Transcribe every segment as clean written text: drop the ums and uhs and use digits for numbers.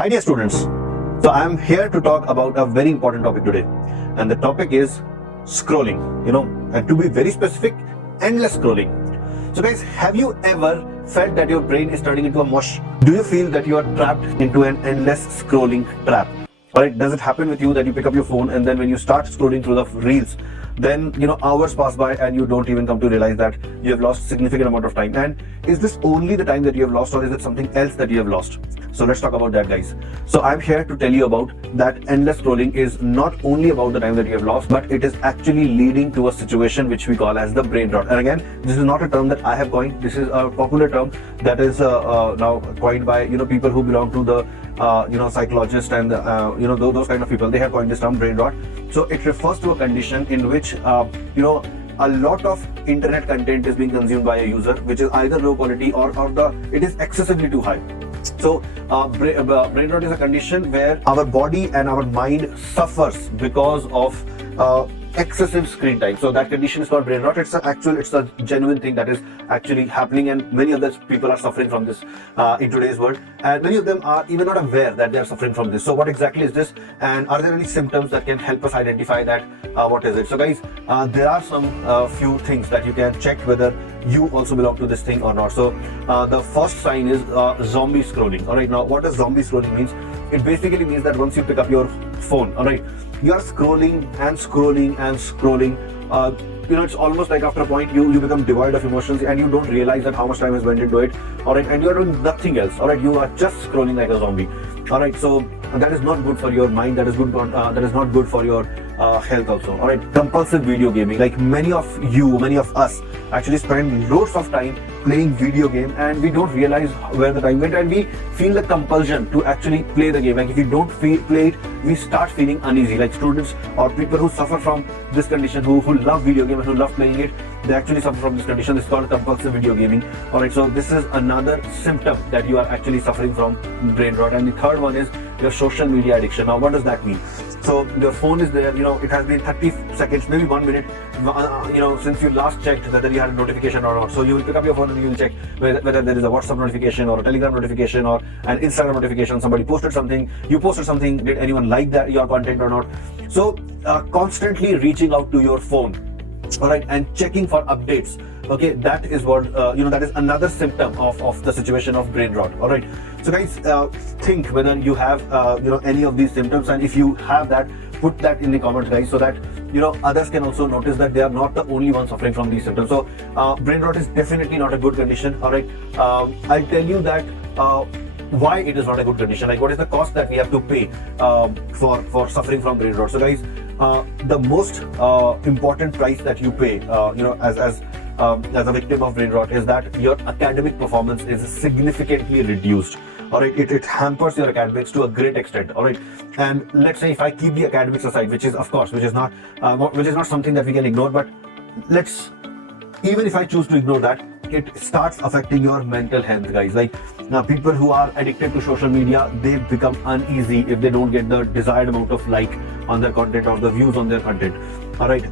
Hi dear students, so I am here to talk about a very important topic today, and the topic is scrolling, and to be very specific, endless scrolling. So guys, have you ever felt that your brain is turning into a mush? Do you feel that you are trapped into an endless scrolling trap? Alright, does it happen with you that you pick up your phone and then when you start scrolling through the reels, then hours pass by and you don't even come to realize that you have lost significant amount of time? And is this only the time that you have lost, or is it something else that you have lost? So let's talk about that, guys. So I'm here to tell you about that endless scrolling is not only about the time that you have lost, but it is actually leading to a situation which we call as the brain rot. And again, this is not a term that I have coined. This is a popular term that is now coined by people who belong to the psychologists and those kind of people. They have coined this term, brain rot. So it refers to a condition in which a lot of internet content is being consumed by a user, which is either low quality or it is excessively too high. So brain rot is a condition where our body and our mind suffers because of excessive screen time. So that condition is called brain rot. It's a genuine thing that is actually happening, and many other people are suffering from this in today's world, and many of them are even not aware that they are suffering from this. So what exactly is this, and are there any symptoms that can help us identify that what is it? So guys, there are some few things that you can check whether you also belong to this thing or not. So the first sign is zombie scrolling. All right, now what does zombie scrolling means? It basically means that once you pick up your phone, all right, you are scrolling and scrolling and scrolling. It's almost like after a point you become devoid of emotions and you don't realize that how much time has went into it. All right, and you are doing nothing else. All right, you are just scrolling like a zombie. All right, so that is not good for your mind. That is not good for your health also. All right, compulsive video gaming. Like many of us actually spend loads of time playing video game and we don't realize where the time went, and we feel the compulsion to actually play the game. Like if you don't play it, we start feeling uneasy. Like students or people who suffer from this condition, who love video game and who love playing it, they actually suffer from this condition. This is called compulsive video gaming. All right, so this is another symptom that you are actually suffering from brain rot. And the third one is your social media addiction. Now what does that mean? So your phone is there, it has been 30 seconds, maybe 1 minute, since you last checked whether you had a notification or not. So you will pick up your phone and you will check whether there is a WhatsApp notification or a Telegram notification or an Instagram notification. Somebody posted something, you posted something, did anyone like that your content or not? So constantly reaching out to your phone, all right, and checking for updates. Okay, that is what that is another symptom of the situation of brain rot. All right, so guys, think whether you have any of these symptoms, and if you have that, put that in the comments, guys, so that others can also notice that they are not the only ones suffering from these symptoms. So brain rot is definitely not a good condition. All right, I'll tell you that why it is not a good condition, like what is the cost that we have to pay for suffering from brain rot. So guys, the most important price that you pay as a victim of brain rot is that your academic performance is significantly reduced. All right, it hampers your academics to a great extent. All right, and let's say if I keep the academics aside, which is not something that we can ignore, but even if I choose to ignore that, it starts affecting your mental health, guys. Like now, people who are addicted to social media, they become uneasy if they don't get the desired amount of like on their content or the views on their content. All right,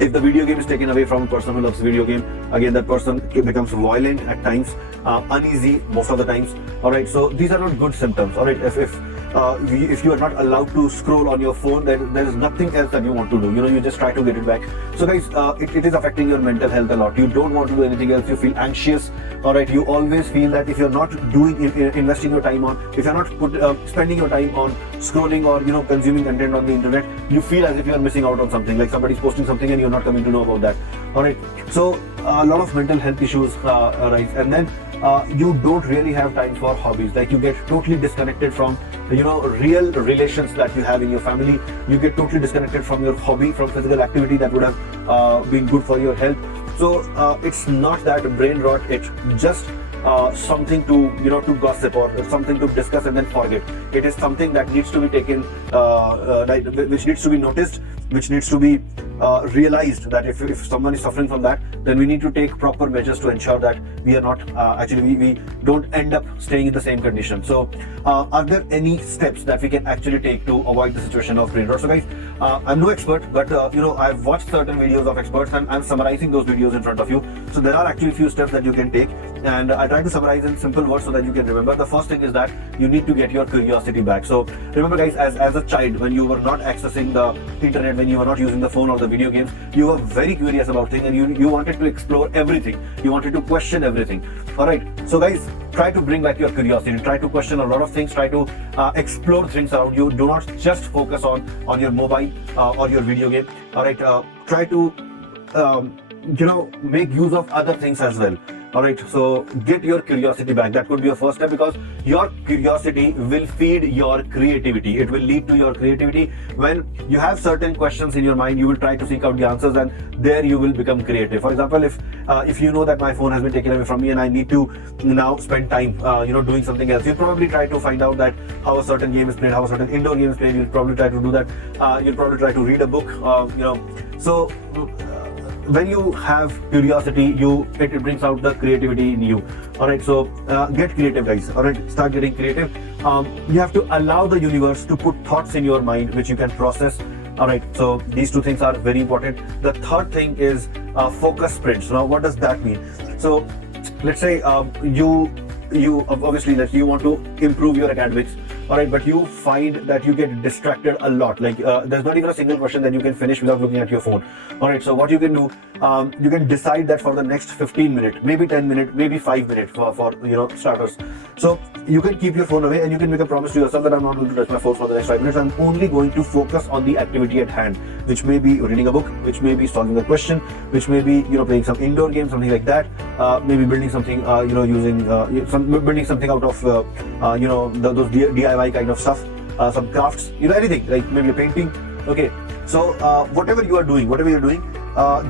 if the video game is taken away from a person who loves video game, again that person becomes violent at times, uneasy most of the times. All right, so these are not good symptoms. All right, if you are not allowed to scroll on your phone, then there is nothing else that you want to do. You just try to get it back. So guys, it is affecting your mental health a lot. You don't want to do anything else. You feel anxious. All right, you always feel that if you're not investing your time on, if you're not spending your time on scrolling or consuming content on the internet, you feel as if you are missing out on something. Like somebody's posting something and you're not coming to know about that. All right, so a lot of mental health issues arise, and then you don't really have time for hobbies. Like you get totally disconnected from real relations that you have in your family. You get totally disconnected from your hobby, from physical activity that would have been good for your health. So it's not that brain rot, it's just something to gossip or something to discuss and then forget. It is something that needs to be taken, which needs to be noticed, which needs to be realized that if someone is suffering from that, then we need to take proper measures to ensure that we are not we don't end up staying in the same condition. So are there any steps that we can actually take to avoid the situation of brain rot? So guys, I'm no expert, but I've watched certain videos of experts and I'm summarizing those videos in front of you. So there are actually few steps that you can take. and I try to summarize in simple words so that you can remember. The first thing is that you need to get your curiosity back. So remember guys, as a child, when you were not accessing the internet, when you were not using the phone or the video games, you were very curious about things, and you wanted to explore everything. You wanted to question everything. All right, so guys, try to bring back your curiosity, try to question a lot of things, try to explore things around you. Do not just focus on your mobile or your video game. All right, try to make use of other things as well. All right, so get your curiosity back. That could be your first step, because your curiosity will feed your creativity. It will lead to your creativity. When you have certain questions in your mind, you will try to seek out the answers, and there you will become creative. For example, if you know that my phone has been taken away from me and I need to now spend time doing something else, you'll probably try to find out that how a certain game is played, how a certain indoor game is played. You'll probably try to do that. You'll probably try to read a book. So when you have curiosity, it brings out the creativity in you. All right, so get creative guys. All right, start getting creative. You have to allow the universe to put thoughts in your mind which you can process. All right, so these two things are very important. The third thing is focus sprints. Now what does that mean? So let's say you obviously that you want to improve your academics. All right, but you find that you get distracted a lot. Like there's not even a single question that you can finish without looking at your phone. All right, so what you can do, you can decide that for the next 15 minutes, maybe 10 minutes, maybe 5 minutes for starters. So you can keep your phone away, and you can make a promise to yourself that I'm not going to touch my phone for the next 5 minutes. I'm only going to focus on the activity at hand, which may be reading a book, which may be solving a question, which may be playing some indoor game, something like that. Maybe building something, building something out of those DIY kind of stuff, some crafts, anything, like maybe a painting. Okay, so whatever you're doing,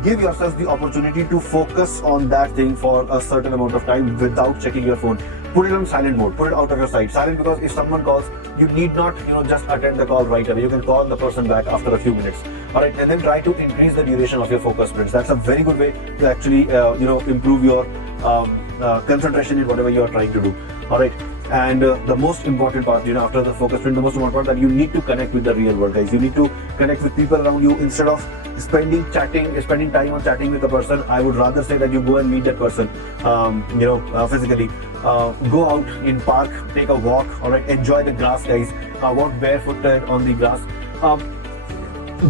give yourself the opportunity to focus on that thing for a certain amount of time without checking your phone. Put it on silent mode, put it out of your sight. Silent, because if someone calls, you need not just attend the call right away. You can call the person back after a few minutes. All right, and then try to increase the duration of your focus sprints. That's a very good way to actually improve your concentration in whatever you are trying to do. All right, and the most important part, after the focus sprint, the most important part, that you need to connect with the real world, guys. You need to connect with people around you. Instead of spending time on chatting with a person, I would rather say that you go and meet that person physically. Go out in park, take a walk. All right, enjoy the grass, guys. Walk barefooted on the grass.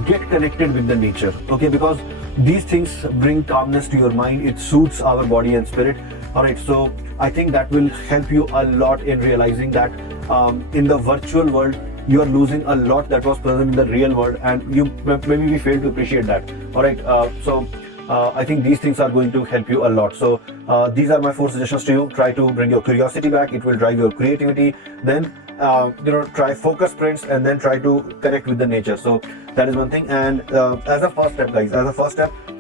Get connected with the nature, okay, because these things bring calmness to your mind. It soothes our body and spirit. All right, so I think that will help you a lot in realizing that in the virtual world you are losing a lot that was present in the real world, and maybe we fail to appreciate that. All right, so I think these things are going to help you a lot. So these are my 4 suggestions to you. Try to bring your curiosity back. It will drive your creativity. Then try focus sprints, and then try to connect with the nature. So that is one thing. And as a first step, guys,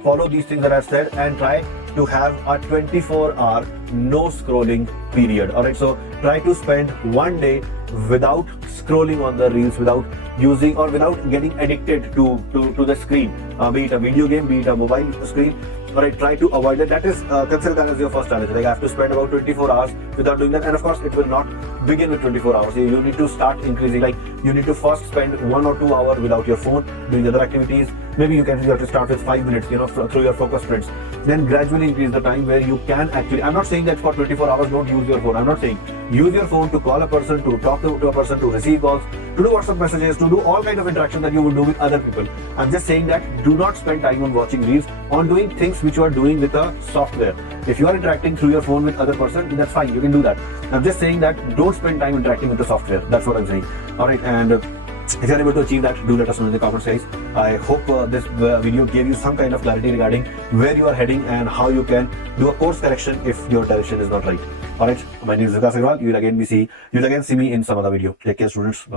follow these things that I've said, and try to have a 24-hour no scrolling period. All right, so try to spend one day without scrolling on the reels, without using or without getting addicted to the screen, be it a video game, be it a mobile screen. All right, try to avoid it. That is, consider that as your first challenge. Like, I have to spend about 24 hours without doing that. And of course, it will not begin with 24 hours. You need to start increasing. Like, you need to first spend 1 or 2 hours without your phone, doing other activities. Maybe you have to start with 5 minutes, through your focus sprints. Then gradually increase the time where you can actually, I'm not saying that for 24 hours don't use your phone. I'm not saying use your phone to call a person, to talk to a person, to receive calls, to do WhatsApp messages, to do all kind of interaction that you would do with other people. I'm just saying that do not spend time on watching reels, on doing things which you are doing with a software. If you are interacting through your phone with other person, that's fine, you can do that. I'm just saying that don't spend time interacting with the software. That's what I'm saying. All right, and if you're able to achieve that, do let us know in the comments, guys. I hope this video gave you some kind of clarity regarding where you are heading and how you can do a course correction if your direction is not right. All right, my name is Vikas Sir. You'll again see me in some other video. Take care, students. Bye.